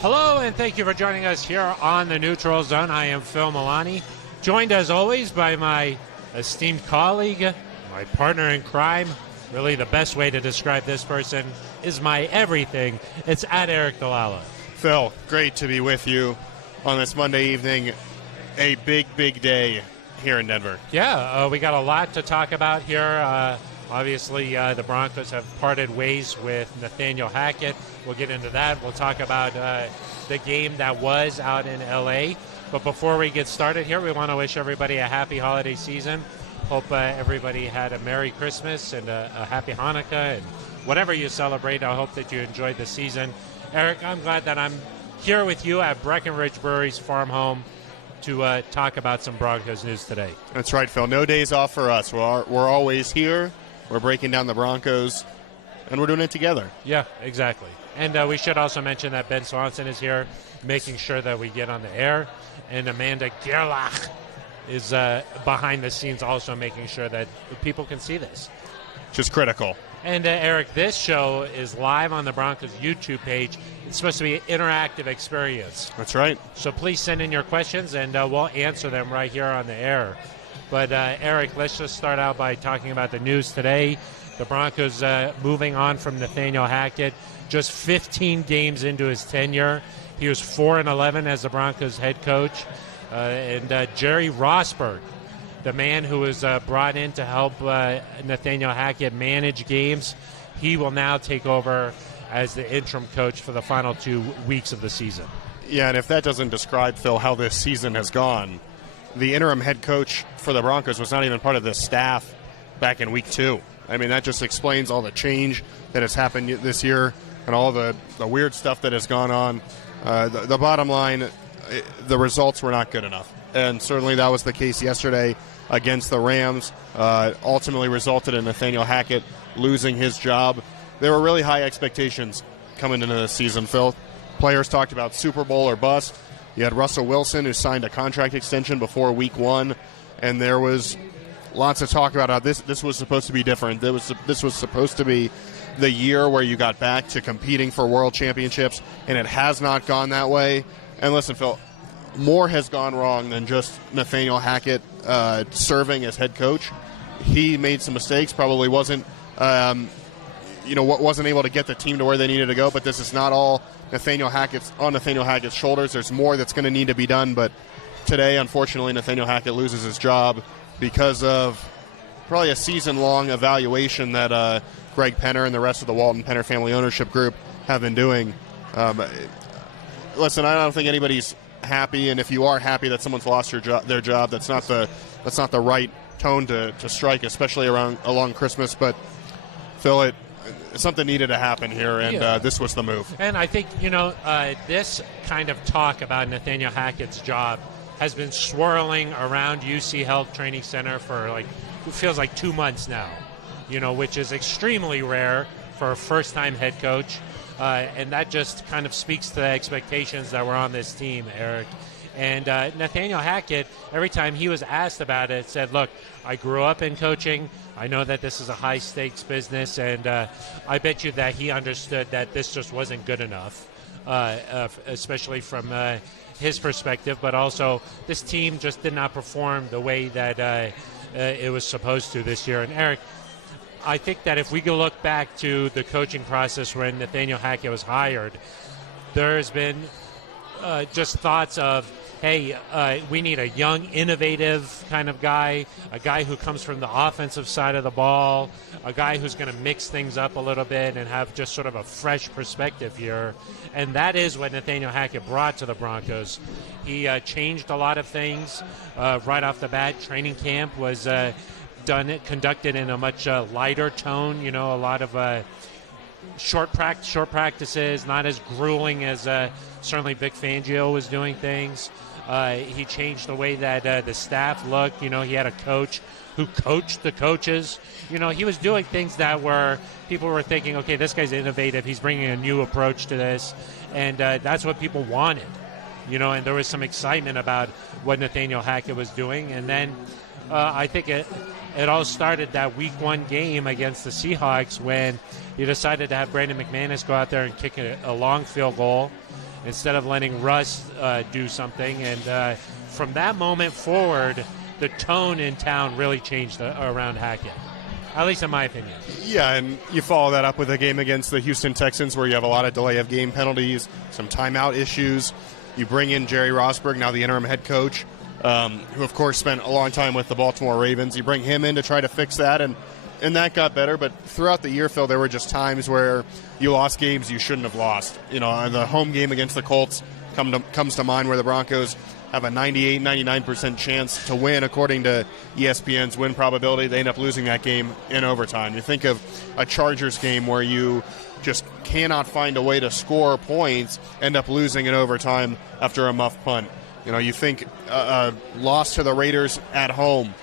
Hello, and thank you for joining us here on the Neutral Zone. I am Phil Milani, joined as always by my esteemed colleague, my partner in crime. Really, the best way to describe this person is my everything. It's at Aric DiLalla. Phil, great to be with you on this Monday evening. A big, big day here in Denver. Yeah, we got a lot to talk about here. Obviously, the Broncos have parted ways with Nathaniel Hackett. We'll get into that. We'll talk about the game that was out in L.A. But before we get started here, we want to wish everybody a happy holiday season. Hope everybody had a Merry Christmas and a Happy Hanukkah. And whatever you celebrate, I hope that you enjoyed the season. Aric, I'm glad that I'm here with you at Breckinridge Brewery's farm home to talk about some Broncos news today. That's right, Phil. No days off for us. We're always here. We're breaking down the Broncos, and we're doing it together. Yeah, exactly. And we should also mention that Ben Swanson is here, making sure that we get on the air. And Amanda Gerlach is behind the scenes also making sure that people can see this. Just critical. And Aric, this show is live on the Broncos YouTube page. It's supposed to be an interactive experience. That's right. So please send in your questions, and we'll answer them right here on the air. But, Aric, let's just start out by talking about the news today. The Broncos moving on from Nathaniel Hackett, just 15 games into his tenure. He was 4-11 as the Broncos head coach. And Jerry Rosberg, the man who was brought in to help Nathaniel Hackett manage games, he will now take over as the interim coach for the final 2 weeks of the season. Yeah, and if that doesn't describe, Phil, how this season has gone, the interim head coach for the Broncos was not even part of the staff back in week 2. I mean, that just explains all the change that has happened this year and all the weird stuff that has gone on. The bottom line, the results were not good enough. And certainly that was the case yesterday against the Rams. Ultimately resulted in Nathaniel Hackett losing his job. There were really high expectations coming into this season, Phil. Players talked about Super Bowl or bust. You had Russell Wilson, who signed a contract extension before week 1, and there was lots of talk about how this was supposed to be different. This was supposed to be the year where you got back to competing for world championships, and it has not gone that way. And listen, Phil, more has gone wrong than just Nathaniel Hackett serving as head coach. He made some mistakes, probably wasn't able to get the team to where they needed to go, but this is not all Nathaniel Hackett's shoulders. There's more that's going to need to be done, but today, unfortunately, Nathaniel Hackett loses his job because of probably a season-long evaluation that Greg Penner and the rest of the Walton Penner family ownership group have been doing. Listen, I don't think anybody's happy, and if you are happy that someone's lost their job, that's not the right tone to strike, especially along Christmas. But Phil, something needed to happen here, and this was the move. And I think, this kind of talk about Nathaniel Hackett's job has been swirling around UC Health Training Center for it feels like 2 months now, which is extremely rare for a first-time head coach. And that just kind of speaks to the expectations that were on this team, Aric. And Nathaniel Hackett, every time he was asked about it, said, look, I grew up in coaching. I know that this is a high-stakes business, and I bet you that he understood that this just wasn't good enough, especially from his perspective. But also, this team just did not perform the way that it was supposed to this year. And Aric, I think that if we go look back to the coaching process when Nathaniel Hackett was hired, there has been just thoughts of, hey, we need a young, innovative kind of guy, a guy who comes from the offensive side of the ball, a guy who's going to mix things up a little bit and have just sort of a fresh perspective here. And that is what Nathaniel Hackett brought to the Broncos. He changed a lot of things right off the bat. Training camp was conducted in a much lighter tone, a lot of short practices, not as grueling as certainly Vic Fangio was doing things. He changed the way that the staff looked. He had a coach who coached the coaches. He was doing things that people were thinking, okay, this guy's innovative. He's bringing a new approach to this. And that's what people wanted. And there was some excitement about what Nathaniel Hackett was doing. And then I think it all started that Week 1 game against the Seahawks when he decided to have Brandon McManus go out there and kick a long field goal. instead of letting Russ do something. And from that moment forward, the tone in town really changed around Hackett, at least in my opinion. Yeah, and you follow that up with a game against the Houston Texans where you have a lot of delay of game penalties, some timeout issues. You bring in Jerry Rosburg, now the interim head coach, who, of course, spent a long time with the Baltimore Ravens. You bring him in to try to fix that, and that got better. But throughout the year, Phil, there were just times where you lost games you shouldn't have lost. You know, the home game against the Colts comes to mind where the Broncos have a 98, 99% chance to win, according to ESPN's win probability. They end up losing that game in overtime. You think of a Chargers game where you just cannot find a way to score points, end up losing in overtime after a muff punt. You know, you think a loss to the Raiders at home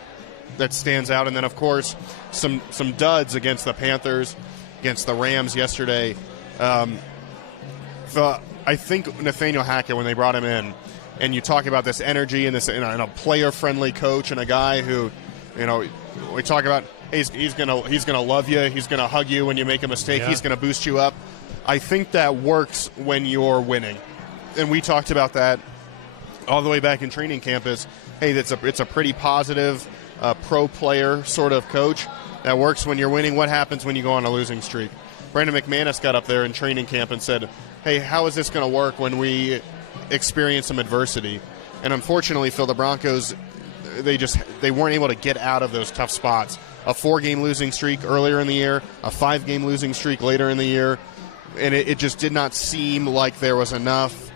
that stands out, and then, of course, some duds against the Panthers, against the Rams yesterday. I think Nathaniel Hackett, when they brought him in, and you talk about this energy and this, and a player-friendly coach and a guy who, you know, we talk about he's gonna love you, he's gonna hug you when you make a mistake, he's gonna boost you up. I think that works when you're winning, and we talked about that all the way back in training camp. It's a pretty positive pro player sort of coach that works when you're winning. What happens when you go on a losing streak? Brandon McManus got up there in training camp and said, "Hey, how is this going to work when we experience some adversity?" And unfortunately, Phil, the Broncos, they weren't able to get out of those tough spots. A 4-game losing streak earlier in the year, a 5-game losing streak later in the year, and it just did not seem like there was enough,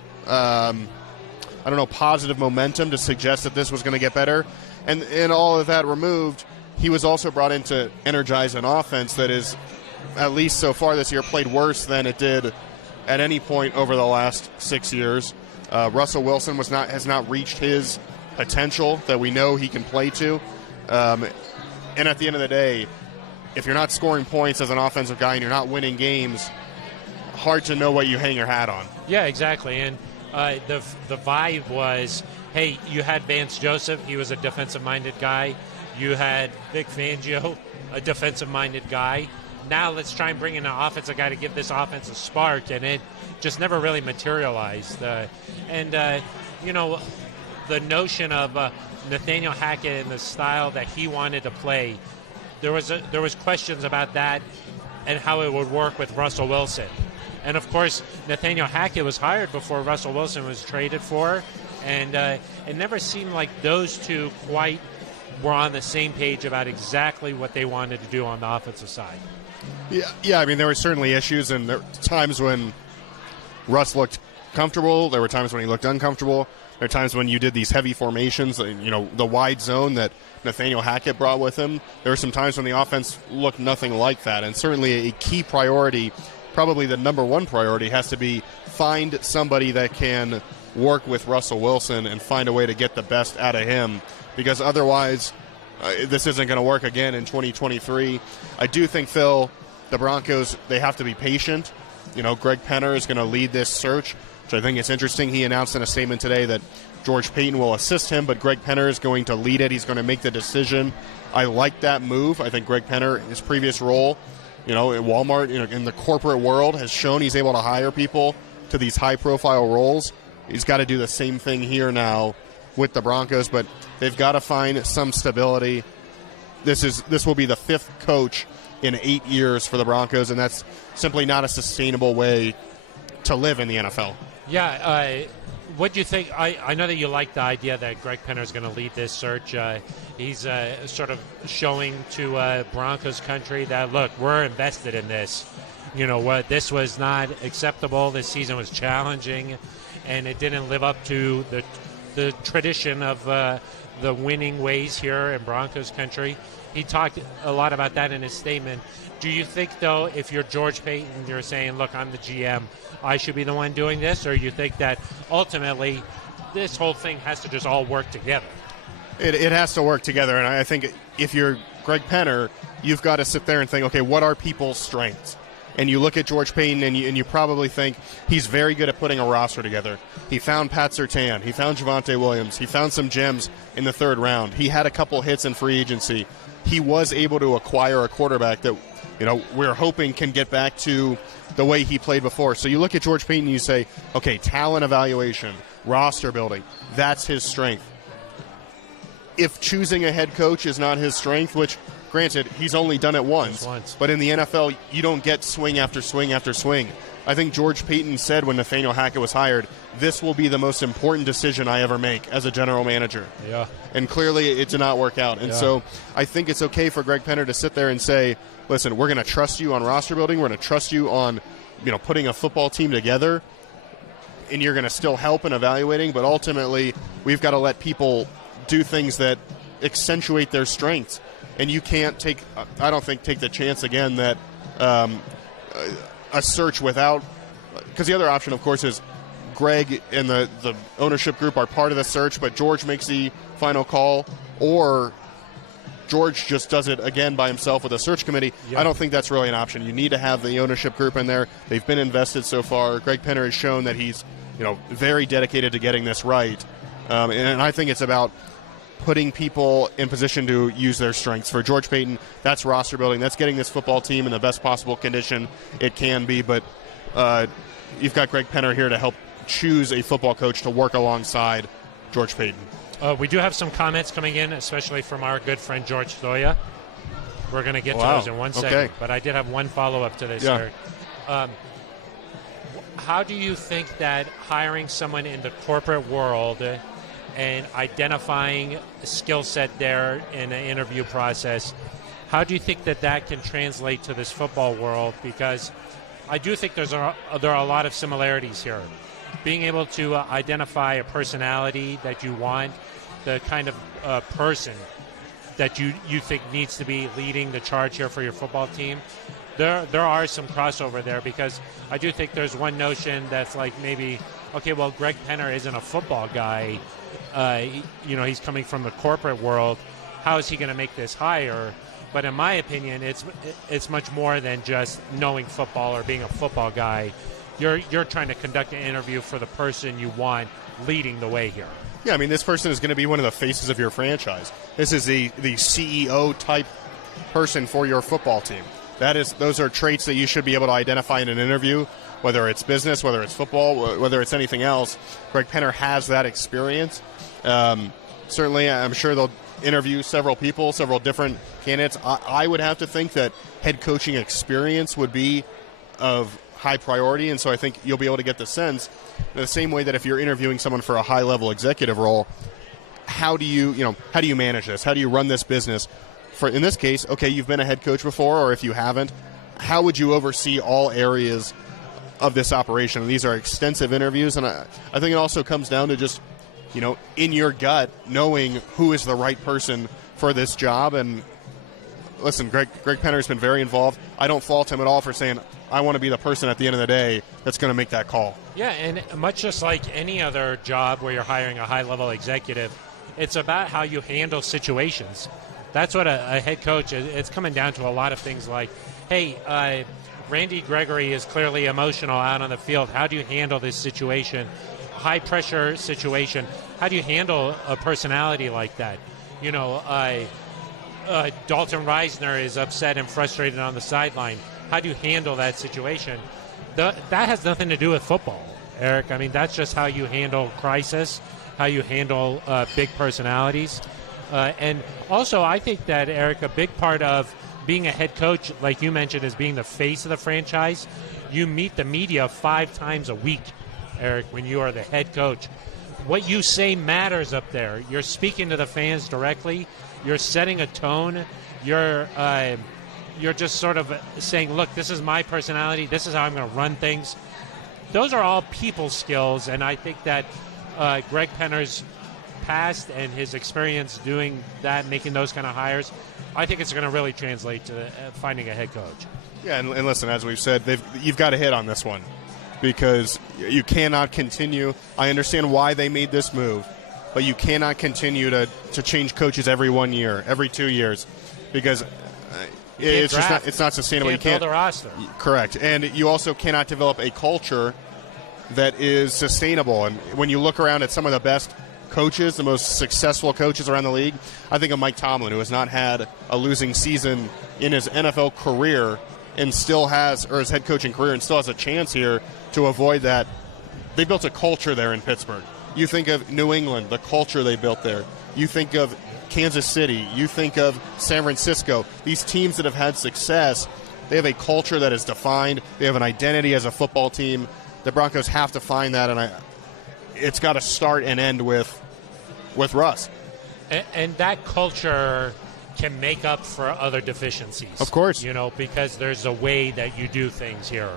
positive momentum to suggest that this was going to get better. And all of that removed, he was also brought in to energize an offense that is, at least so far this year, played worse than it did at any point over the last 6 years. Russell Wilson has not reached his potential that we know he can play to. And at the end of the day, if you're not scoring points as an offensive guy and you're not winning games, hard to know what you hang your hat on. Yeah, exactly. And the vibe was, hey, you had Vance Joseph. He was a defensive-minded guy. You had Vic Fangio, a defensive-minded guy. Now let's try and bring in an offensive guy to give this offense a spark, and it just never really materialized. The notion of Nathaniel Hackett and the style that he wanted to play, there was questions about that and how it would work with Russell Wilson. And, of course, Nathaniel Hackett was hired before Russell Wilson was traded for, and it never seemed like those two quite were on the same page about exactly what they wanted to do on the offensive side. Yeah. I mean, there were certainly issues, and there were times when Russ looked comfortable. There were times when he looked uncomfortable. There are times when you did these heavy formations, you know, the wide zone that Nathaniel Hackett brought with him. There were some times when the offense looked nothing like that, and certainly a key priority, probably the number one priority, has to be find somebody that can work with Russell Wilson and find a way to get the best out of him, because otherwise this isn't going to work again in 2023. I do think, Phil, the Broncos, they have to be patient. You know, Greg Penner is going to lead this search, which I think is interesting. He announced in a statement today that George Payton will assist him, but Greg Penner is going to lead it. He's going to make the decision. I like that move. I think Greg Penner, his previous role, you know, at Walmart, you know, in the corporate world, has shown he's able to hire people to these high-profile roles. He's got to do the same thing here now with the Broncos, but they've got to find some stability. This will be the fifth coach in 8 years for the Broncos, and that's simply not a sustainable way to live in the NFL. Yeah, what do you think? I know that you like the idea that Greg Penner is going to lead this search. He's sort of showing to Broncos country that, look, we're invested in this. You know what? This was not acceptable. This season was challenging, and it didn't live up to the tradition of the winning ways here in Broncos country. He talked a lot about that in his statement. Do you think, though, if you're George Payton, you're saying, look, I'm the GM, I should be the one doing this, or you think that ultimately this whole thing has to just all work together? It has to work together, and I think if you're Greg Penner, you've got to sit there and think, okay, what are people's strengths? And you look at George Paton, and you probably think he's very good at putting a roster together. He found Pat Surtain. He found Javonte Williams. He found some gems in the third round. He had a couple hits in free agency. He was able to acquire a quarterback that, we're hoping can get back to the way he played before. So you look at George Paton and you say, okay, talent evaluation, roster building, that's his strength. If choosing a head coach is not his strength, which, granted, he's only done it once. But in the NFL, you don't get swing after swing after swing. I think George Paton said when Nathaniel Hackett was hired, this will be the most important decision I ever make as a general manager. Yeah. And clearly it did not work out. And so I think it's okay for Greg Penner to sit there and say, listen, we're going to trust you on roster building. We're going to trust you on, putting a football team together. And you're going to still help in evaluating. But ultimately, we've got to let people do things that accentuate their strengths. And you can't take the chance again that a search without, because the other option, of course, is Greg and the ownership group are part of the search, but George makes the final call, or George just does it again by himself with a search committee. I don't think that's really an option. You need to have the ownership group in there. They've been invested so far. Greg Penner has shown that he's very dedicated to getting this right, and I think it's about putting people in position to use their strengths. For George Paton, that's roster building. That's getting this football team in the best possible condition it can be. But you've got Greg Penner here to help choose a football coach to work alongside George Paton. We do have some comments coming in, especially from our good friend George Stoya. We're going to get to those in 1 second. But I did have one follow-up to this, Eric. How do you think that hiring someone in the corporate world and identifying a skill set there in an interview process, how do you think that can translate to this football world? Because I do think there are a lot of similarities here. Being able to identify a personality that you want, the kind of person that you think needs to be leading the charge here for your football team. There are some crossover there, because I do think there's one notion that's like maybe, okay, well, Greg Penner isn't a football guy. He's coming from the corporate world. How is he going to make this hire? But in my opinion, it's much more than just knowing football or being a football guy. You're trying to conduct an interview for the person you want leading the way here. Yeah, I mean, this person is going to be one of the faces of your franchise. This is the CEO type person for your football team. Those are traits that you should be able to identify in an interview, whether it's business, whether it's football, whether it's anything else. Greg Penner has that experience. Certainly, I'm sure they'll interview several people, several different candidates. I would have to think that head coaching experience would be of high priority, and so I think you'll be able to get the sense, in the same way that if you're interviewing someone for a high-level executive role, how do you manage this? How do you run this business? In this case, okay, you've been a head coach before, or if you haven't, how would you oversee all areas of this operation? And these are extensive interviews, and I think it also comes down to just, in your gut, knowing who is the right person for this job. And listen, Greg Penner has been very involved. I don't fault him at all for saying, I want to be the person at the end of the day that's going to make that call. Yeah, and much just like any other job where you're hiring a high-level executive, it's about how you handle situations. That's what a head coach is. It's coming down to a lot of things like, hey, Randy Gregory is clearly emotional out on the field. How do you handle this situation? High-pressure situation. How do you handle a personality like that? Dalton Reisner is upset and frustrated on the sideline. How do you handle that situation? That has nothing to do with football, Eric. I mean, that's just how you handle crisis, how you handle big personalities. And also, I think that, Eric, a big part of being a head coach, like you mentioned, is being the face of the franchise. You meet the media 5 times a week, Eric, when you are the head coach. What you say matters up there. You're speaking to the fans directly. You're setting a tone. You're just sort of saying, look, this is my personality. This is how I'm going to run things. Those are all people skills, and I think that Greg Penner's past and his experience doing that, making those kind of hires, I think it's going to really translate to finding a head coach. Yeah, and listen, as we've said, you've got to hit on this one, because you cannot continue. I understand why they made this move, but you cannot continue to change coaches every 1 year, every 2 years, because It's just not, it's not sustainable. You can't build a roster. Correct. And you also cannot develop a culture that is sustainable. And when you look around at some of the best coaches, the most successful coaches around the league, I think of Mike Tomlin, who has not had a losing season in his NFL career and still has, or his head coaching career, and still has a chance here to avoid that. They built a culture there in Pittsburgh. You think of New England, the culture they built there. You think of Kansas City. You think of San Francisco. These teams that have had success, they have a culture that is defined. They have an identity as a football team. The Broncos have to find that, and it's got to start and end with Russ. And that culture can make up for other deficiencies. Of course. Because there's a way that you do things here.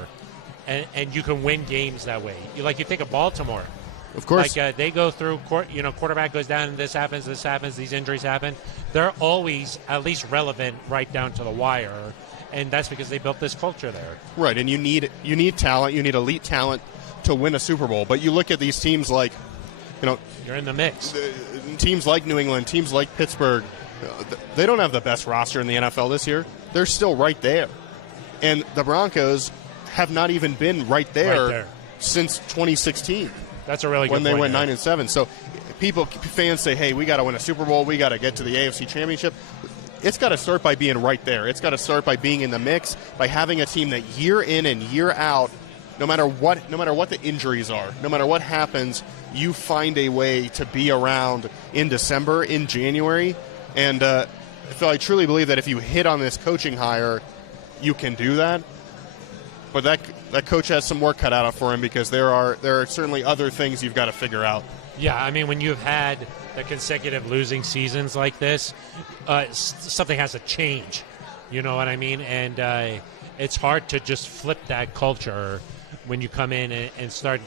And you can win games that way. You think of Baltimore. Of course. They go through, quarterback goes down, this happens, these injuries happen. They're always at least relevant right down to the wire, and that's because they built this culture there. Right, and you need talent, you need elite talent to win a Super Bowl. But you look at these teams like, you're in the mix. Teams like New England, teams like Pittsburgh, they don't have the best roster in the NFL this year. They're still right there. And the Broncos have not even been right there. Since 2016. That's a really good when they point, went 9-7. So fans say, hey, we got to win a Super Bowl. We got to get to the AFC Championship. It's got to start by being right there. It's got to start by being in the mix, by having a team that year in and year out, no matter what the injuries are, no matter what happens, you find a way to be around in December, in January. And Phil, I truly believe that if you hit on this coaching hire, you can do that. But that coach has some work cut out for him, because there are certainly other things you've got to figure out. Yeah, I mean, when you've had the consecutive losing seasons like this, something has to change. You know what I mean? And it's hard to just flip that culture when you come in and start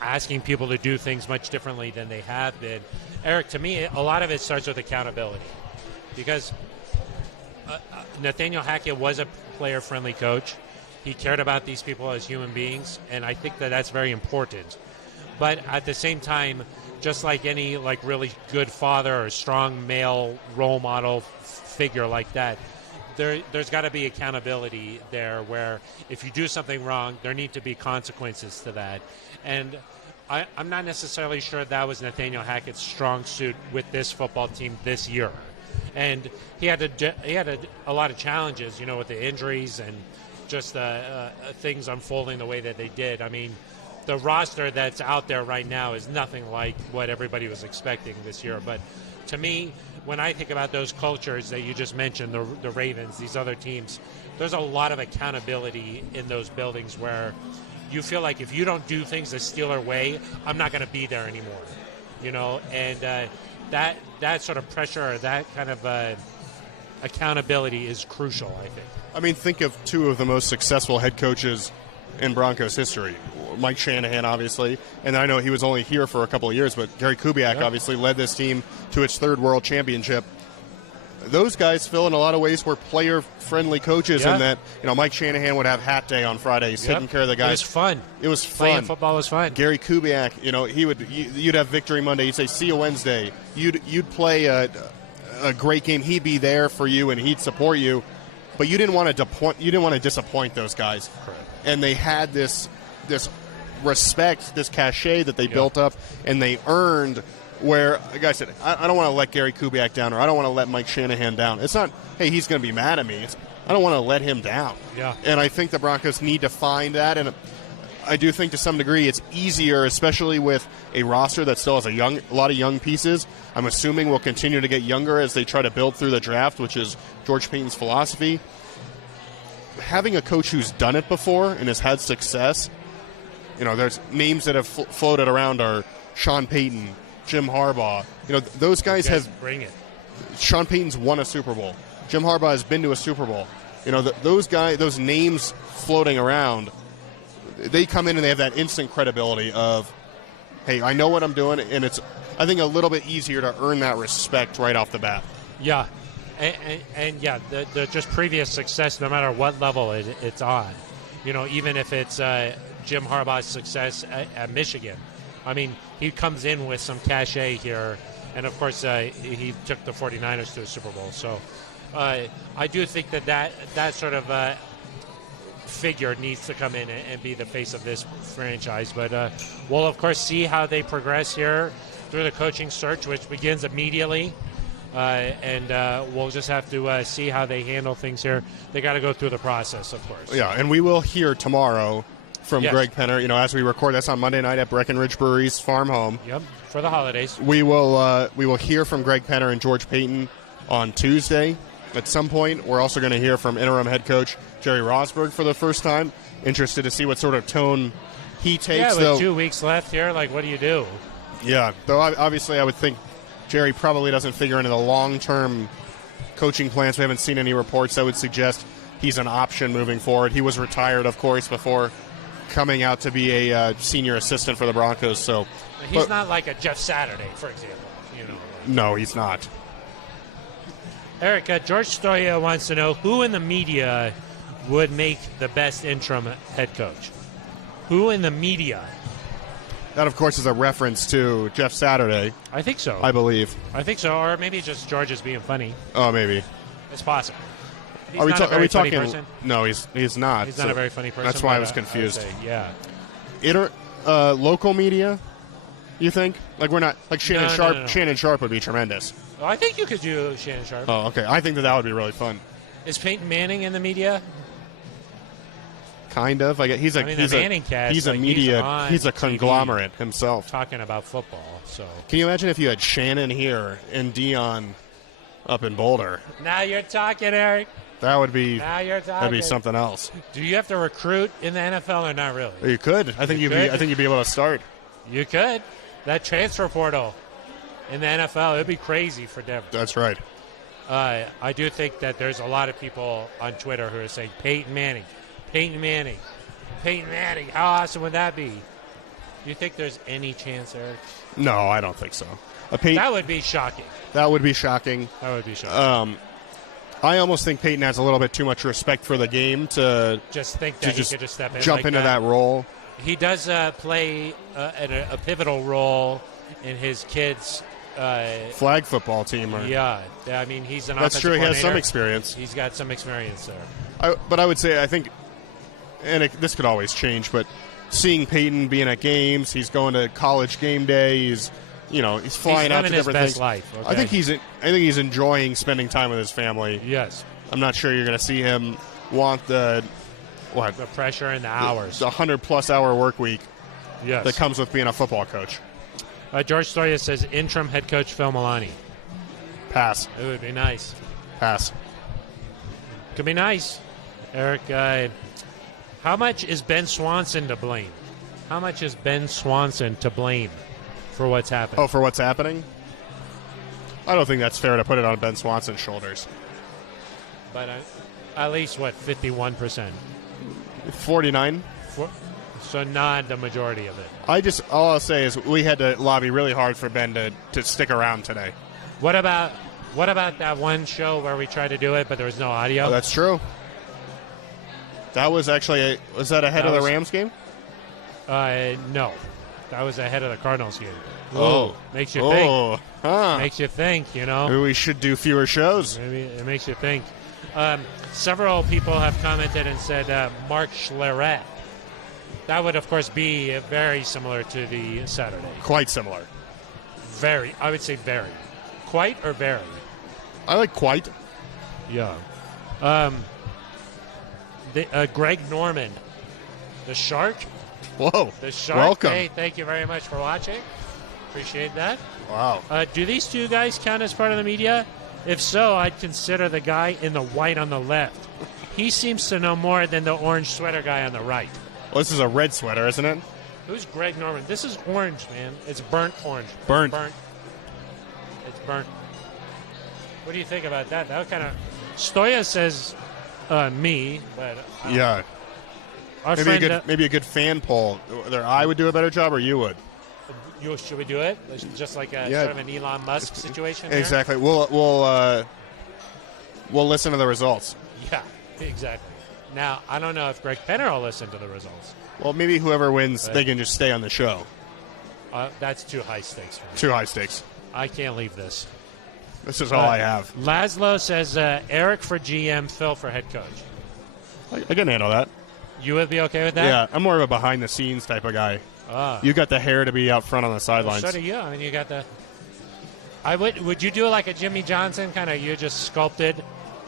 asking people to do things much differently than they have been. Eric, to me, a lot of it starts with accountability, because Nathaniel Hackett was a player-friendly coach. He cared about these people as human beings, and I think that that's very important. But at the same time, just like any really good father or strong male role model figure like that, there's got to be accountability there, where if you do something wrong, there need to be consequences to that. And I'm not necessarily sure that was Nathaniel Hackett's strong suit with this football team this year. And he had a lot of challenges, with the injuries and just things unfolding the way that they did. I mean, the roster that's out there right now is nothing like what everybody was expecting this year. But to me, when I think about those cultures that you just mentioned, the Ravens, these other teams, there's a lot of accountability in those buildings, where you feel like if you don't do things the Steeler way, I'm not going to be there anymore. And that sort of pressure, or that kind of accountability is crucial, I think. I mean, think of two of the most successful head coaches in Broncos history. Mike Shanahan, obviously, and I know he was only here for a couple of years, but Gary Kubiak obviously led this team to its third world championship. Those guys, Phil, in a lot of ways were player-friendly coaches in that, Mike Shanahan would have hat day on Fridays, taking care of the guys. It was fun. It was fun. Playing football was fun. Gary Kubiak, you'd have Victory Monday. You'd say, see you Wednesday. You'd play a great game. He'd be there for you, and he'd support you. But you didn't want to disappoint those guys. Correct. And they had this respect, this cachet that they built up, and they earned, where, like I said, I don't want to let Gary Kubiak down, or I don't want to let Mike Shanahan down. It's not, hey, he's going to be mad at me. I don't want to let him down. Yeah. And I think the Broncos need to find that, and I do think to some degree it's easier, especially with a roster that still has a lot of young pieces. I'm assuming we'll continue to get younger as they try to build through the draft, which is George Payton's philosophy. Having a coach who's done it before and has had success, there's names that have floated around are Sean Payton, Jim Harbaugh. Those guys have bring it. Sean Payton's won a Super Bowl. Jim Harbaugh has been to a Super Bowl. Those guys, those names floating around, they come in and they have that instant credibility of, hey, I know what I'm doing, and it's, I think, a little bit easier to earn that respect right off the bat. Yeah. And the just previous success, no matter what level it's on, even if it's Jim Harbaugh's success at Michigan. I mean, he comes in with some cachet here, and of course he took the 49ers to a Super Bowl. So I do think that sort of figure needs to come in and be the face of this franchise. But we'll, of course, see how they progress here through the coaching search, which begins immediately. And we'll just have to see how they handle things here. They got to go through the process, of course. Yeah, and we will hear tomorrow from Greg Penner. As we record this on Monday night at Breckinridge Brewery's farm home. Yep, for the holidays. We will hear from Greg Penner and George Payton on Tuesday at some point. We're also going to hear from interim head coach Jerry Rosberg for the first time. Interested to see what sort of tone he takes. Yeah, with 2 weeks left here, what do you do? Yeah, though obviously I would think Jerry probably doesn't figure into the long-term coaching plans. We haven't seen any reports that would suggest he's an option moving forward. He was retired, of course, before coming out to be a senior assistant for the Broncos. So he's not like a Jeff Saturday, for example. No, he's not. Eric, George Stoya wants to know who in the media would make the best interim head coach. Who in the media? That, of course, is a reference to Jeff Saturday. I think so. I believe. I think so, or maybe just George is being funny. Oh, maybe. It's possible. Are we talking? Person. No, he's not. He's not a very funny person. That's why I was confused. I would say, local media, you think? We're not Shannon Sharp. No. Shannon Sharp would be tremendous. Oh, I think you could do Shannon Sharp. Oh, okay. I think that would be really fun. Is Peyton Manning in the media? Kind of. He's a media. He's a conglomerate himself. Talking about football. So can you imagine if you had Shannon here and Dion up in Boulder? Now you're talking, Eric. That would be. Now you're talking. That'd be something else. Do you have to recruit in the NFL or not really? You could. I think you'd be able to start. You could. That transfer portal in the NFL, it'd be crazy for Denver. That's right. I do think that there's a lot of people on Twitter who are saying Peyton Manning. How awesome would that be? Do you think there's any chance, Eric? No, I don't think so. That would be shocking. That would be shocking. I almost think Peyton has a little bit too much respect for the game to just think that he could just step in, jump into that role. He does play a pivotal role in his kids' flag football team. Yeah, I mean he's an. That's true. He has some experience. He's got some experience there. But I would say I think. And this could always change, but seeing Peyton being at games, he's going to college game day. He's flying out to different things. Life, okay? I think he's enjoying spending time with his family. Yes, I'm not sure you're going to see him want the pressure and the hours, the 100+ hour work week. Yes, that comes with being a football coach. George Stoya says interim head coach Phil Milani. Pass. It would be nice. Pass. Could be nice, Eric. How much is Ben Swanson to blame? How much is Ben Swanson to blame for what's happening? Oh, for what's happening? I don't think that's fair to put it on Ben Swanson's shoulders. But at least, 51%? 49? So not the majority of it. All I'll say is we had to lobby really hard for Ben to stick around today. What about that one show where we tried to do it, but there was no audio? Oh, that's true. That was actually was that ahead of the Rams game? No, that was ahead of the Cardinals game. Oh, makes you think. Huh. Makes you think. Maybe we should do fewer shows. Maybe it makes you think. Several people have commented and said Mark Schlereth. That would, of course, be very similar to the Saturday. Quite similar. Very, I would say very. Quite or very? I like quite. Yeah. Greg Norman, the Shark. Whoa. The Shark. Welcome. Hey, thank you very much for watching. Appreciate that. Wow. Do these two guys count as part of the media? If so, I'd consider the guy in the white on the left. He seems to know more than the orange sweater guy on the right. Well, this is a red sweater, isn't it? Who's Greg Norman? This is orange, man. It's burnt orange. Burnt. It's burnt. What do you think about that? That kind of... Stoya says... me, but yeah. Maybe a good fan poll. Either I would do a better job, or you would. Should we do it? Just like sort of an Elon Musk situation. Exactly. Here? We'll listen to the results. Yeah, exactly. Now I don't know if Greg Penner will listen to the results. Well, maybe whoever wins, they can just stay on the show. That's too high stakes for me. Too high stakes. I can't leave this. This is all I have. Laszlo says Aric for GM, Phil for head coach. I can handle that. You would be okay with that? Yeah, I'm more of a behind-the-scenes type of guy. You got the hair to be out front on the sidelines. So do you. I mean, you got the... Would you do like a Jimmy Johnson, kind of you just sculpted,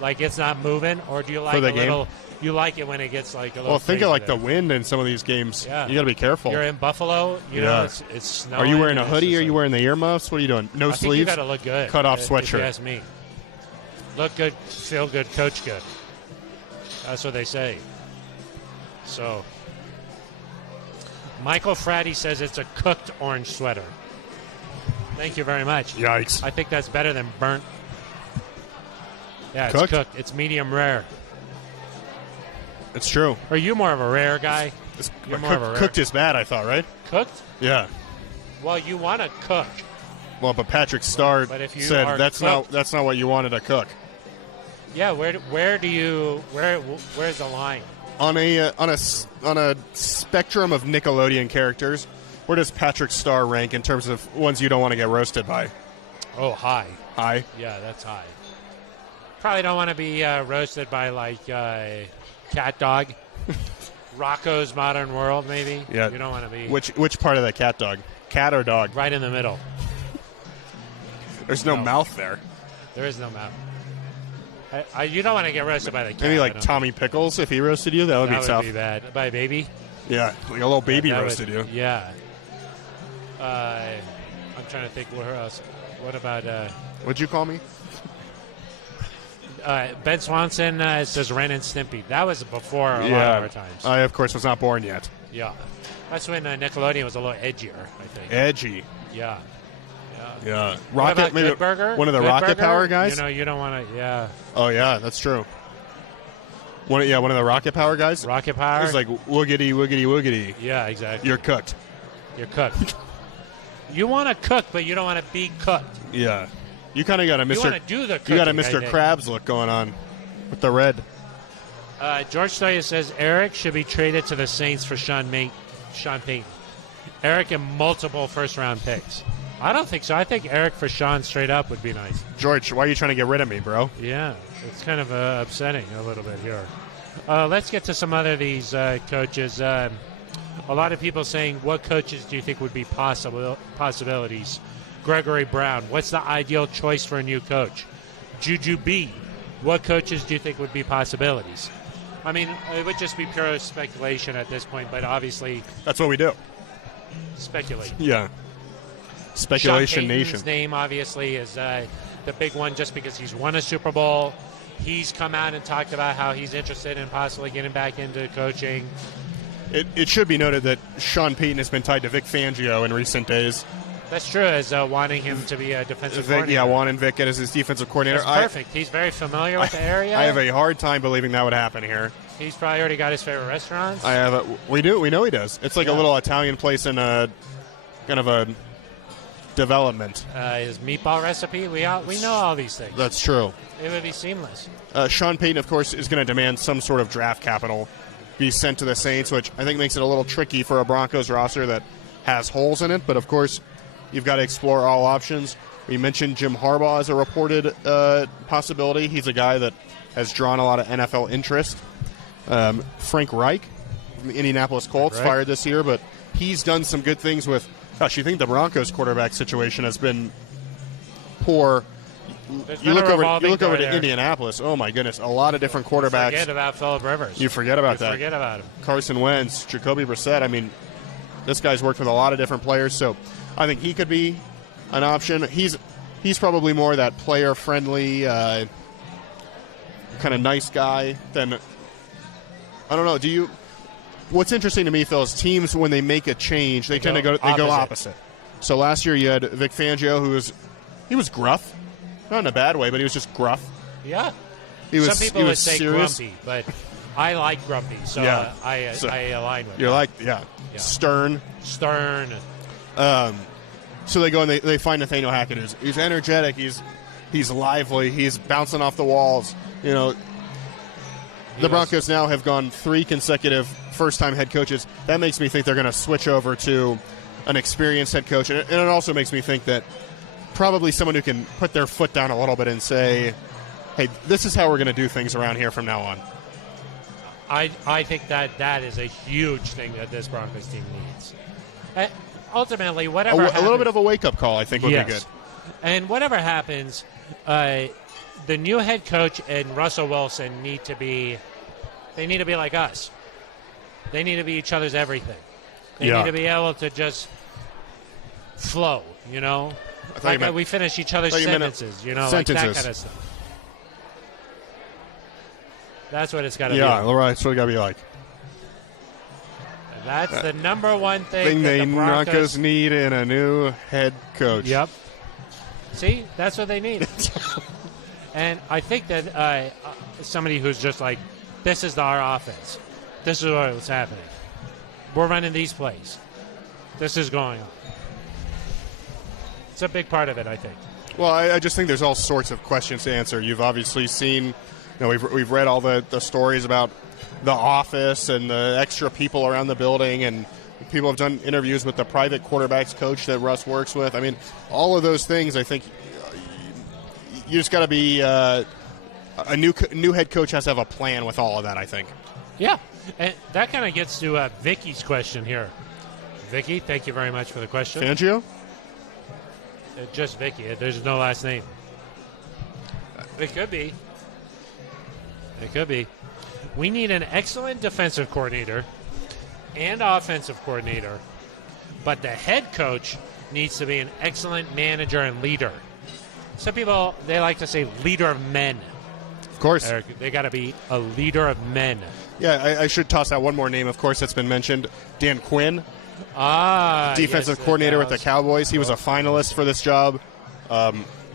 like it's not moving? Or do you like you like it when it gets like a little... Well, think of like there? the wind in some of these games. Yeah. You got to be careful. You're in Buffalo. You know, it's snowing. Are you wearing a hoodie? Are you wearing the earmuffs? What are you doing? No sleeves? I think you got to look good. Cut off sweatshirt. If you ask me. Look good, feel good, coach good. That's what they say. So, Michael Fratty says it's a cooked orange sweater. Thank you very much. Yikes. I think that's better than burnt. Yeah, Cooked? it's cooked. It's medium rare. It's true. Are you more of a rare guy? You're more of a rare. Cooked is bad, I thought, right? Cooked? Yeah. Well, you want to cook. Well, but Patrick Starr said that's not what you wanted to cook. Yeah, where's the line? On a spectrum of Nickelodeon characters, where does Patrick Starr rank in terms of ones you don't want to get roasted by? Oh, high. High? Yeah, that's high. Probably don't want to be roasted by like Cat Dog, Rocco's Modern World, maybe. Yeah. You don't want to be. Which part of that cat dog? Cat or dog? Right in the middle. There's no mouth there. There is no mouth. You don't want to get roasted by the cat. Maybe like Tommy Pickles, if he roasted you, that would be tough. That would be bad. By a baby? Yeah, like a little baby roasted you. Yeah. I'm trying to think where else. What about... What'd you call me? Ben Swanson says Ren and Stimpy. That was before a lot of our times. I, of course, was not born yet. Yeah. That's when Nickelodeon was a little edgier, I think. Edgy. Yeah. Yeah. Rocket, maybe Good Burger? One of the Good Rocket Burger? Power guys? You don't want to, yeah. Oh, yeah, that's true. One of the Rocket Power guys? Rocket Power? He's like, woogity, woogity, woogity. Yeah, exactly. You're cooked. You're cooked. You want to cook, but you don't want to be cooked. Yeah. You kind of got a Mr. You want to do the cooking. You got a Mr. Krabs look going on with the red. George Stoya says Aric should be traded to the Saints for Sean Payton. Aric and multiple first-round picks. I don't think so. I think Aric for Sean straight up would be nice. George, why are you trying to get rid of me, bro? Yeah, it's kind of upsetting a little bit here. Let's get to some other of these coaches. A lot of people saying, what coaches do you think would be possibilities? Gregory Brown, what's the ideal choice for a new coach? Juju B, what coaches do you think would be possibilities? I mean, it would just be pure speculation at this point, but obviously... That's what we do. Speculate. Yeah. Speculation Sean nation. Payton's name, obviously, is the big one just because he's won a Super Bowl. He's come out and talked about how he's interested in possibly getting back into coaching. It should be noted that Sean Payton has been tied to Vic Fangio in recent days. That's true, as wanting him to be a defensive coordinator. Yeah, wanting Vic as his defensive coordinator. That's perfect. He's very familiar with the area. I have a hard time believing that would happen here. He's probably already got his favorite restaurants. We know he does. It's like a little Italian place in a kind of a development. His meatball recipe. We know all these things. That's true. It would be seamless. Sean Payton, of course, is going to demand some sort of draft capital be sent to the Saints, which I think makes it a little tricky for a Broncos roster that has holes in it. But, of course, you've got to explore all options. We mentioned Jim Harbaugh as a reported possibility. He's a guy that has drawn a lot of NFL interest. Frank Reich from the Indianapolis Colts fired this year, but he's done some good things with, gosh, you think the Broncos quarterback situation has been poor. You look over to Indianapolis. Oh, my goodness. A lot of different quarterbacks. Forget about Phillip Rivers. You forget about that. Forget about him. Carson Wentz, Jacoby Brissett. I mean, this guy's worked with a lot of different players, so I think he could be an option. He's probably more that player-friendly, kind of nice guy than – I don't know. What's interesting to me, Phil, is teams, when they make a change, they tend to go opposite. So last year you had Vic Fangio, he was gruff. Not in a bad way, but he was just gruff. Yeah. Some people would say grumpy, but I like grumpy, so yeah. I align with You're that. like, yeah. Stern. So they go and they find Nathaniel Hackett. He's energetic. He's lively. He's bouncing off the walls. You know, the Broncos now have gone 3 consecutive first-time head coaches. That makes me think they're going to switch over to an experienced head coach. And it also makes me think that probably someone who can put their foot down a little bit and say, hey, this is how we're going to do things around here from now on. I think that is a huge thing that this Broncos team needs. Ultimately, whatever happens, a little bit of a wake-up call, I think, would be good. And whatever happens, the new head coach and Russell Wilson need to be like us. They need to be each other's everything. They need to be able to just flow, you know? Like we finish each other's sentences, you know, like that kind of stuff. That's what it's got to be. Yeah, right. That's what it got to be like. That's the number one thing that the the Broncos need in a new head coach. Yep. See, that's what they need. And I think that somebody who's just like, this is our offense. This is what's happening. We're running these plays. This is going on. It's a big part of it, I think. Well, I just think there's all sorts of questions to answer. You've obviously seen, we've read all the stories about the office and the extra people around the building, and people have done interviews with the private quarterbacks coach that Russ works with. I mean, all of those things, I think you just got to be a new head coach has to have a plan with all of that, I think. Yeah, and that kind of gets to Vicky's question here. Vicky, thank you very much for the question. Fangio? Just Vicky. There's no last name. It could be. It could be. We need an excellent defensive coordinator and offensive coordinator, but the head coach needs to be an excellent manager and leader. Some people, they like to say leader of men. Of course. Eric, they got to be a leader of men. Yeah, I should toss out one more name, of course, that's been mentioned. Dan Quinn. Defensive coordinator with the Cowboys. He was a finalist for this job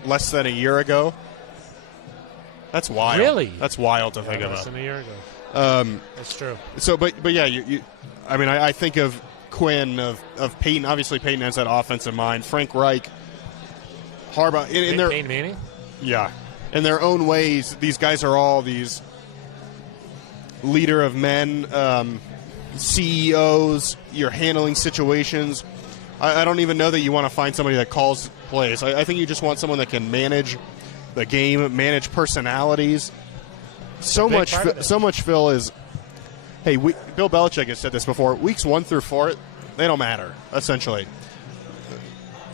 less than a year ago. That's wild. Really? That's wild to think about. Less than a year ago. That's true. So, but yeah, I mean, I think of Quinn, of Peyton. Obviously, Peyton has that offensive mind. Frank Reich, Harbaugh. In their Peyton Manning? Yeah. In their own ways, these guys are all these leader of men, CEOs. You're handling situations. I don't even know that you want to find somebody that calls plays. I think you just want someone that can manage the game, manage personalities. So much, Phil, is, hey, Bill Belichick has said this before, weeks 1 through 4, they don't matter, essentially.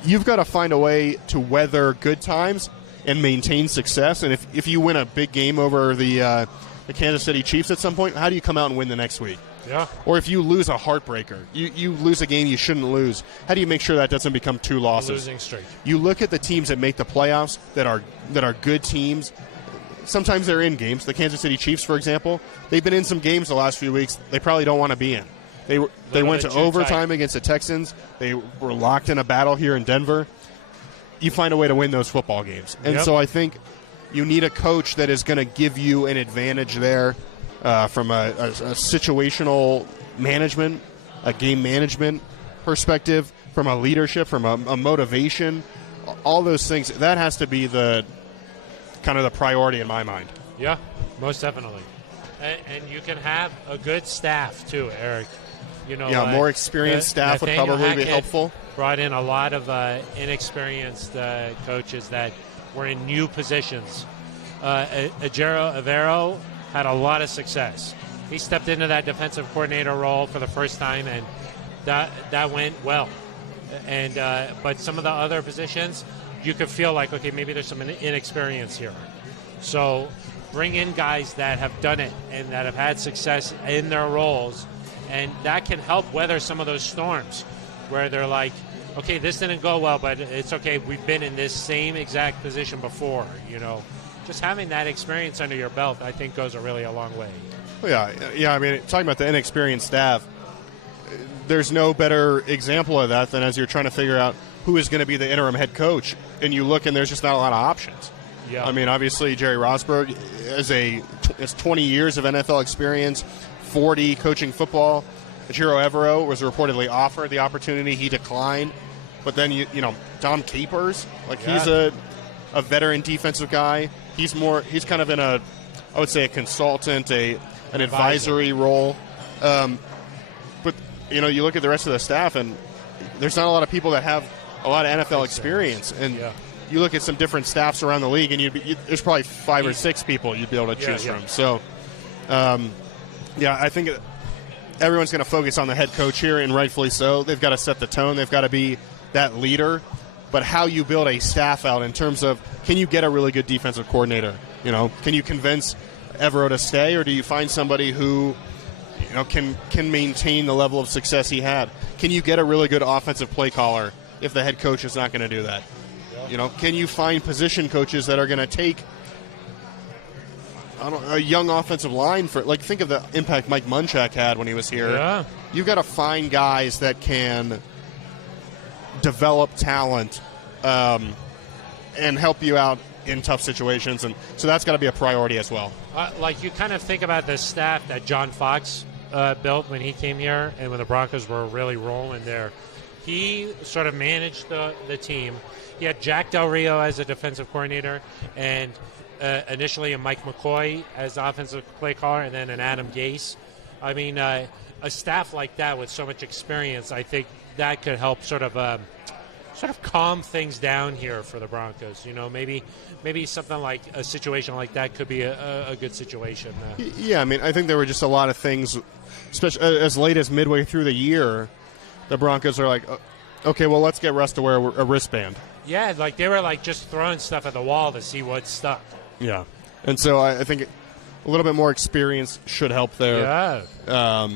You've got to find a way to weather good times and maintain success. And if you win a big game over the Kansas City Chiefs at some point, how do you come out and win the next week? Yeah. Or if you lose a heartbreaker, you lose a game you shouldn't lose, how do you make sure that doesn't become 2 losses? Losing streak. You look at the teams that make the playoffs that are good teams. Sometimes they're in games. The Kansas City Chiefs, for example, they've been in some games the last few weeks they probably don't want to be in. They went to overtime against the Texans. They were locked in a battle here in Denver. You find a way to win those football games. And so I think you need a coach that is going to give you an advantage there. From a situational management, a game management perspective, from a leadership, from a motivation, all those things, that has to be the kind of the priority in my mind. Yeah, most definitely. And you can have a good staff too, Eric. More experienced staff would probably be helpful. Brought in a lot of inexperienced coaches that were in new positions. Ajero Avero had a lot of success. He stepped into that defensive coordinator role for the first time, and that went well. And but some of the other positions, you could feel like, okay, maybe there's some inexperience here. So bring in guys that have done it and that have had success in their roles, and that can help weather some of those storms where they're like, okay, this didn't go well, but it's okay. We've been in this same exact position before, Just having that experience under your belt, I think, goes really a long way. Well, yeah. I mean, talking about the inexperienced staff, there's no better example of that than as you're trying to figure out who is going to be the interim head coach, and you look and there's just not a lot of options. Yeah. I mean, obviously, Jerry Rosburg has 20 years of NFL experience, 40 coaching football. Ajero Evero was reportedly offered the opportunity. He declined. But then, Dom Capers, he's a veteran defensive guy. He's kind of in I would say a consultant, an advisory role. But, you look at the rest of the staff, and there's not a lot of people that have a lot of NFL experience. And you look at some different staffs around the league, and there's probably 5 or 6 people you'd be able to choose from. So, I think everyone's going to focus on the head coach here, and rightfully so. They've got to set the tone. They've got to be that leader. But how you build a staff out in terms of, can you get a really good defensive coordinator? Can you convince Evero to stay, or do you find somebody who can maintain the level of success he had? Can you get a really good offensive play caller if the head coach is not going to do that? Can you find position coaches that are going to take a young offensive line for, like, think of the impact Mike Munchak had when he was here. Yeah. You've got to find guys that can develop talent and help you out in tough situations, and so that's got to be a priority as well. Like, you kind of think about the staff that John Fox built when he came here, and when the Broncos were really rolling there. He sort of managed the team. He had Jack Del Rio as a defensive coordinator, and initially a Mike McCoy as the offensive play caller, and then an Adam Gase. I mean, a staff like that with so much experience, I think that could help sort of calm things down here for the Broncos. Maybe something like a situation like that could be a good situation. Yeah, I mean, I think there were just a lot of things, especially as late as midway through the year, the Broncos are like, okay, well, let's get Russ to wear a wristband. Yeah, like they were like just throwing stuff at the wall to see what stuck. Yeah, and so I think a little bit more experience should help there. Yeah.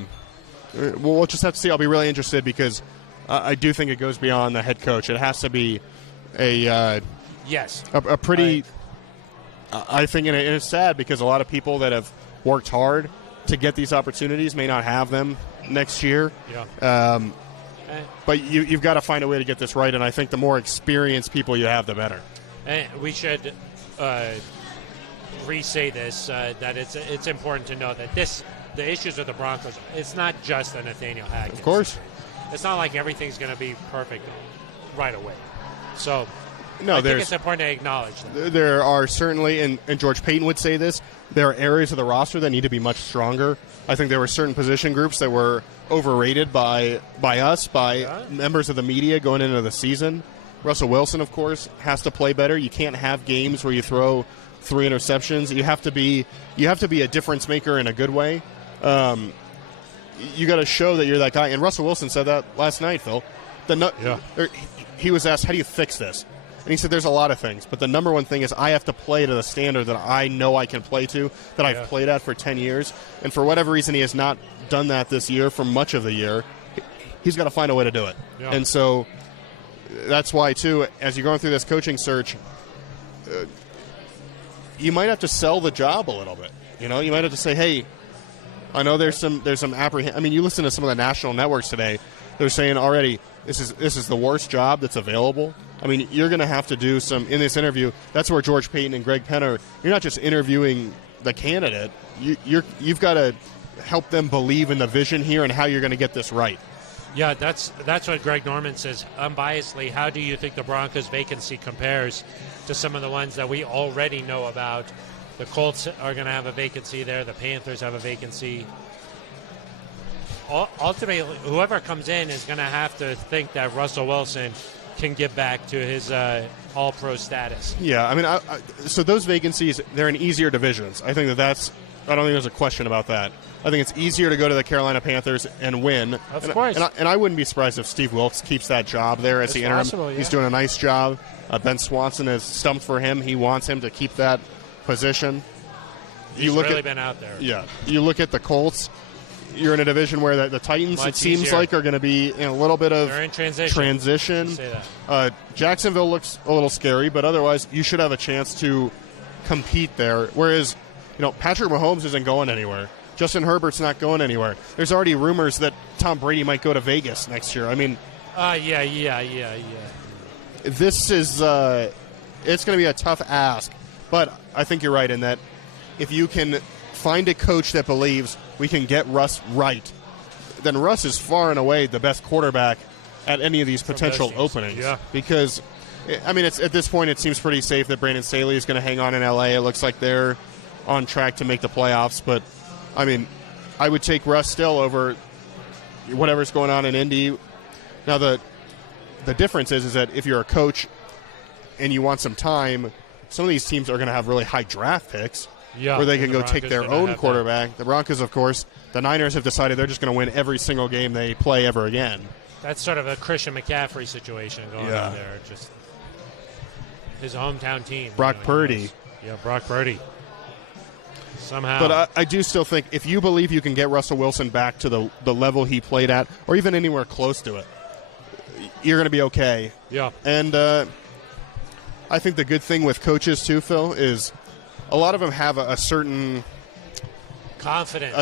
We'll just have to see. I'll be really interested because I do think it goes beyond the head coach. It has to be a pretty. I think, and it's sad because a lot of people that have worked hard to get these opportunities may not have them next year. Yeah. But you've got to find a way to get this right, and I think the more experienced people you have, the better. And we should re-say this, that it's important to know that the issues with the Broncos, it's not just the Nathaniel Hackett. Of course. It's not like everything's going to be perfect right away. So no, I think it's important to acknowledge that. There are certainly, and George Payton would say this, there are areas of the roster that need to be much stronger. I think there were certain position groups that were overrated by us, by members of the media going into the season. Russell Wilson, of course, has to play better. You can't have games where you throw 3 interceptions. You have to be a difference maker in a good way. You got to show that you're that guy. And Russell Wilson said that last night, Phil. He was asked, how do you fix this? And he said there's a lot of things, but the number one thing is I have to play to the standard that I know I can play to, that I've played at for 10 years. And for whatever reason he has not done that this year for much of the year, he's got to find a way to do it. Yeah. And so that's why, too, as you're going through this coaching search, you might have to sell the job a little bit. You might have to say, hey, I know there's some apprehension. I mean, you listen to some of the national networks today, they're saying already this is the worst job that's available. I mean, you're going to have to do some, in this interview, that's where George Payton and Greg Penn are, you're not just interviewing the candidate, you've got to help them believe in the vision here and how you're going to get this right. Yeah, that's what Greg Norman says. Unbiasedly, how do you think the Broncos vacancy compares to some of the ones that we already know about? The Colts are going to have a vacancy there. The Panthers have a vacancy. Ultimately, whoever comes in is going to have to think that Russell Wilson can get back to his all-pro status. Yeah, I mean, so those vacancies, they're in easier divisions. I think that's I don't think there's a question about that. I think it's easier to go to the Carolina Panthers and win. Of course. And I wouldn't be surprised if Steve Wilkes keeps that job there as the interim. Possible, yeah. He's doing a nice job. Ben Swanson is stumped for him. He wants him to keep that position. He's really been out there. Yeah. You look at the Colts. You're in a division where the Titans, it seems like, are going to be in a little bit of They're in transition. Say that. Jacksonville looks a little scary, but otherwise you should have a chance to compete there. Whereas, Patrick Mahomes isn't going anywhere. Justin Herbert's not going anywhere. There's already rumors that Tom Brady might go to Vegas next year. I mean, yeah. This is it's going to be a tough ask, but I think you're right in that if you can find a coach that believes we can get Russ right, then Russ is far and away the best quarterback at any of these potential openings. Yeah. Because, I mean, it's at this point it seems pretty safe that Brandon Staley is going to hang on in L.A. It looks like they're on track to make the playoffs, but I mean, I would take Russ still over whatever's going on in Indy. Now, the difference is that if you're a coach and you want some time, some of these teams are going to have really high draft picks where they can go Broncos take their own quarterback. The Broncos, of course, the Niners have decided they're just going to win every single game they play ever again. That's sort of a Christian McCaffrey situation going on there. Just his hometown team. Brock Purdy. Brock Purdy. Somehow. But I do still think if you believe you can get Russell Wilson back to the level he played at, or even anywhere close to it, you're going to be okay. Yeah. And I think the good thing with coaches, too, Phil, is a lot of them have a certain confidence.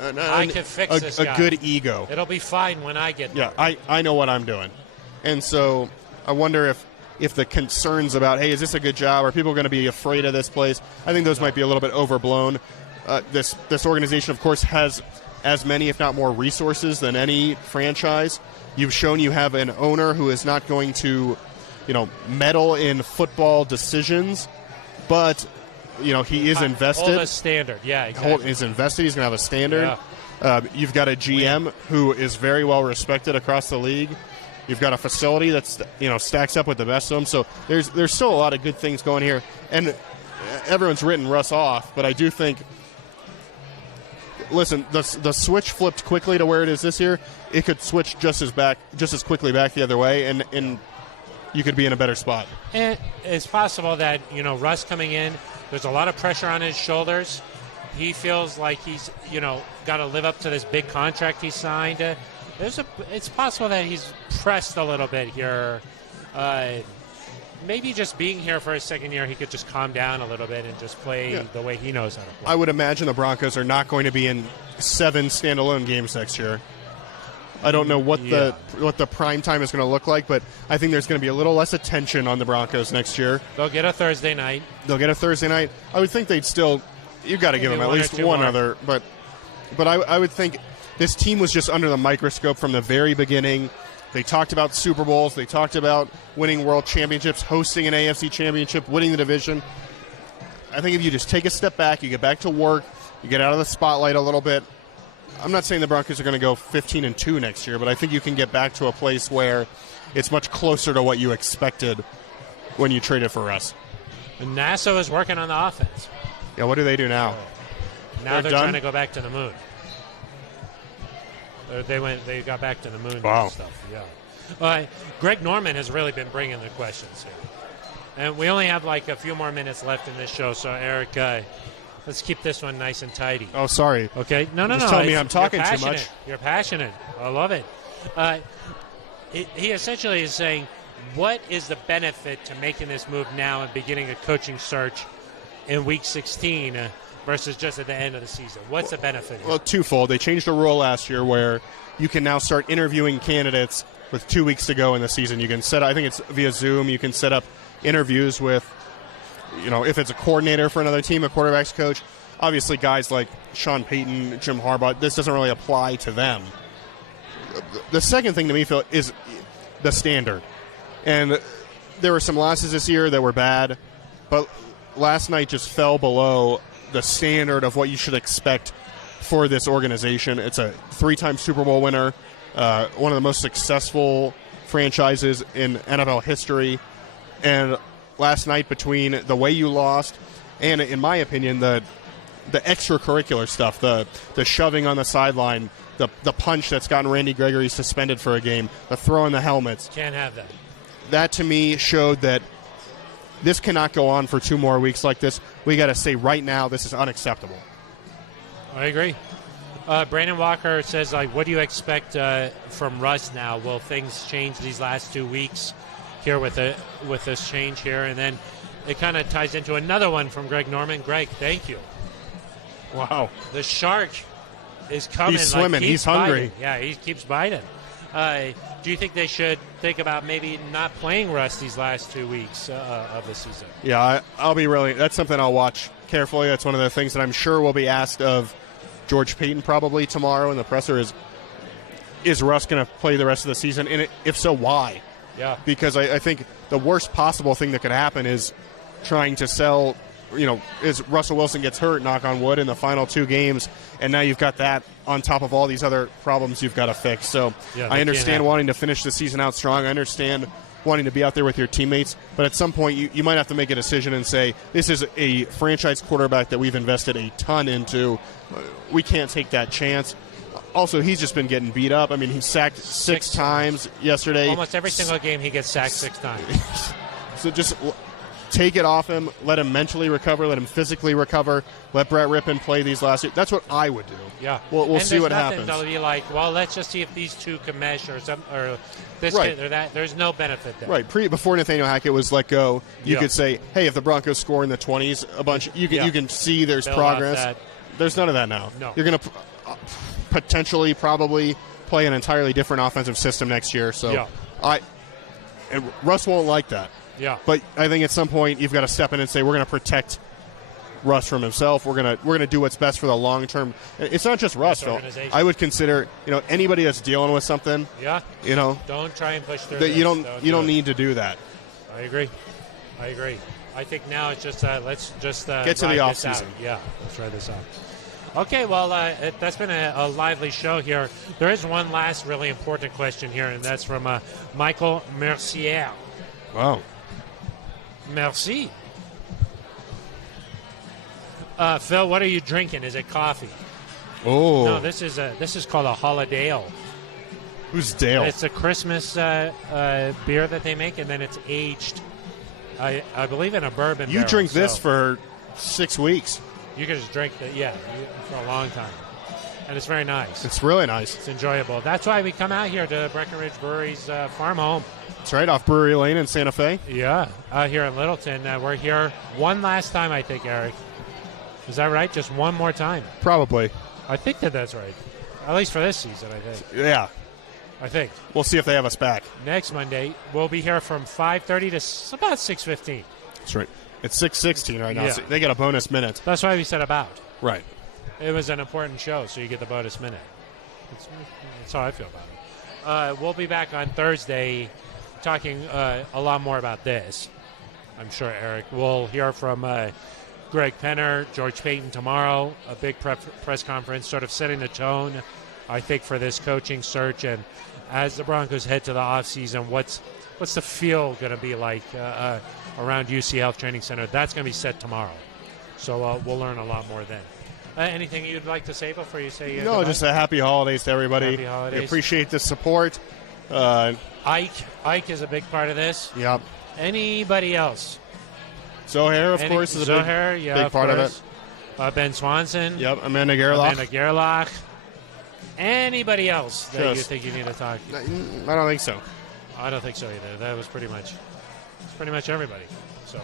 I can fix this guy. A good ego. It'll be fine when I get there. Yeah, I know what I'm doing. And so I wonder if the concerns about, hey, is this a good job? Are people going to be afraid of this place? I think those might be a little bit overblown. This organization, of course, has as many, if not more, resources than any franchise. You've shown you have an owner who is not going to, meddle in football decisions, but, he is invested. Hold a standard, yeah, exactly. He's invested. He's going to have a standard. Yeah. You've got a GM who is very well respected across the league. You've got a facility that's stacks up with the best of them. So there's still a lot of good things going here, and everyone's written Russ off. But I do think, listen, the switch flipped quickly to where it is this year. It could switch just as quickly back the other way, and you could be in a better spot. And it's possible that Russ coming in, there's a lot of pressure on his shoulders. He feels like he's got to live up to this big contract he signed. It's possible that he's pressed a little bit here. Maybe just being here for his second year, he could just calm down a little bit and just play the way he knows how to play. I would imagine the Broncos are not going to be in 7 standalone games next year. I don't know what the prime time is going to look like, but I think there's going to be a little less attention on the Broncos next year. They'll get a Thursday night. I would think they'd still – you've got to give them at least one other. But I would think – this team was just under the microscope from the very beginning. They talked about Super Bowls. They talked about winning world championships, hosting an AFC championship, winning the division. I think if you just take a step back, you get back to work, you get out of the spotlight a little bit. I'm not saying the Broncos are going to go 15-2 next year, but I think you can get back to a place where it's much closer to what you expected when you traded for Russ. And Nassau is working on the offense. Yeah, what do they do now? Now they're trying to go back to the moon. They got back to the moon and stuff. Yeah. Greg Norman has really been bringing the questions here, and we only have like a few more minutes left in this show. So Eric, let's keep this one nice and tidy. Oh, sorry. Okay. No. Just tell me I'm talking too much. You're passionate. I love it. He essentially is saying, what is the benefit to making this move now and beginning a coaching search in Week 16? Versus just at the end of the season. What's the benefit here? Well, twofold. They changed a rule last year where you can now start interviewing candidates with 2 weeks to go in the season. You can set up, I think it's via Zoom, you can set up interviews with, if it's a coordinator for another team, a quarterback's coach. Obviously, guys like Sean Payton, Jim Harbaugh, this doesn't really apply to them. The second thing to me, Phil, is the standard. And there were some losses this year that were bad, but last night just fell below the standard of what you should expect for this organization. It's a 3-time Super Bowl winner, one of the most successful franchises in NFL history. And last night, between the way you lost and, in my opinion, the extracurricular stuff, the shoving on the sideline, the punch that's gotten Randy Gregory suspended for a game, the throw in the helmets. Can't have that. That, to me, showed that this cannot go on for 2 more weeks like this. We got to say right now this is unacceptable. I agree. Brandon Walker says, what do you expect from Russ now? Will things change these last 2 weeks here with this change here? And then it kind of ties into another one from Greg Norman. Greg, thank you. Wow. The shark is coming. He's swimming. He's hungry. Biting. Yeah, he keeps biting. Do you think they should think about maybe not playing Russ these last 2 weeks of the season? Yeah, I'll be that's something I'll watch carefully. That's one of the things that I'm sure will be asked of George Payton probably tomorrow in the presser is Russ going to play the rest of the season? And if so, why? Yeah. Because I think the worst possible thing that could happen is trying to sell, is Russell Wilson gets hurt, knock on wood, in the final 2 games, and now you've got that on top of all these other problems you've got to fix. So I understand wanting to finish the season out strong. I understand wanting to be out there with your teammates. But at some point, you might have to make a decision and say, this is a franchise quarterback that we've invested a ton into. We can't take that chance. Also, he's just been getting beat up. I mean, he sacked six times yesterday. Almost every single game he gets sacked 6 times. So just take it off him. Let him mentally recover. Let him physically recover. Let Brett Rippon play these last years. That's what I would do. Yeah. We'll see what happens. They'll be like, well, let's just see if these two can mesh or this kid or that. There's no benefit there. Right. Before Nathaniel Hackett was let go, you could say, hey, if the Broncos score in the 20s a bunch, you can see there's progress. There's none of that now. No. You're going to potentially probably play an entirely different offensive system next year. So and Russ won't like that. Yeah. But I think at some point you've got to step in and say we're going to protect Russ from himself. We're going to do what's best for the long term. It's not just Russ, Phil. I would consider, anybody that's dealing with something. Yeah. Don't try and push through. You don't need to do that. I agree. I think now it's just let's just get to the off season. Yeah, let's try this out. Okay, well, that's been a lively show here. There is one last really important question here, and that's from Michael Mercier. Wow. Merci. Phil, what are you drinking? Is it coffee? Oh. No, this is called a Holiday. Who's Dale? It's a Christmas beer that they make, and then it's aged, I believe, in a bourbon barrel. Drink this for 6 weeks. You can just drink it, for a long time. And it's very nice. It's really nice. It's enjoyable. That's why we come out here to Breckinridge Brewery's farm home. It's right off Brewery Lane in Santa Fe. Yeah, here in Littleton. We're here one last time, I think, Aric. Is that right? Just one more time? Probably. I think that's right. At least for this season, I think. Yeah. I think. We'll see if they have us back. Next Monday, we'll be here from 5:30 to about 6:15. That's right. It's 6:16 right now. Yeah. So they get a bonus minute. That's why we said about. Right. It was an important show, so you get the bonus minute. That's how I feel about it. We'll be back on Thursday talking a lot more about this. I'm sure, Aric. We'll hear from Greg Penner, George Payton tomorrow, a big press conference sort of setting the tone, I think, for this coaching search. And as the Broncos head to the offseason, what's the feel going to be like around UC Health Training Center? That's going to be set tomorrow. So we'll learn a lot more then. Anything you'd like to say before you say No, just a happy holidays to everybody. Happy holidays. We appreciate the support. Ike is a big part of this. Yep. Anybody else? Zohair, of course, is a big part of it. Ben Swanson. Yep, Amanda Gerlach. Anybody else that you think you need to talk to? I don't think so. I don't think so either. That was pretty much everybody. So,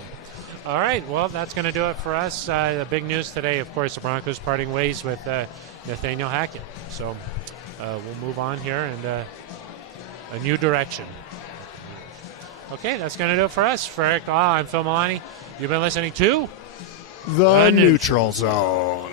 all right. Well, that's going to do it for us. The big news today, of course, the Broncos parting ways with Nathaniel Hackett. So we'll move on here and a new direction. Okay, that's going to do it for us. For Aric DiLalla, I'm Phil Milani. You've been listening to The Neutral Zone.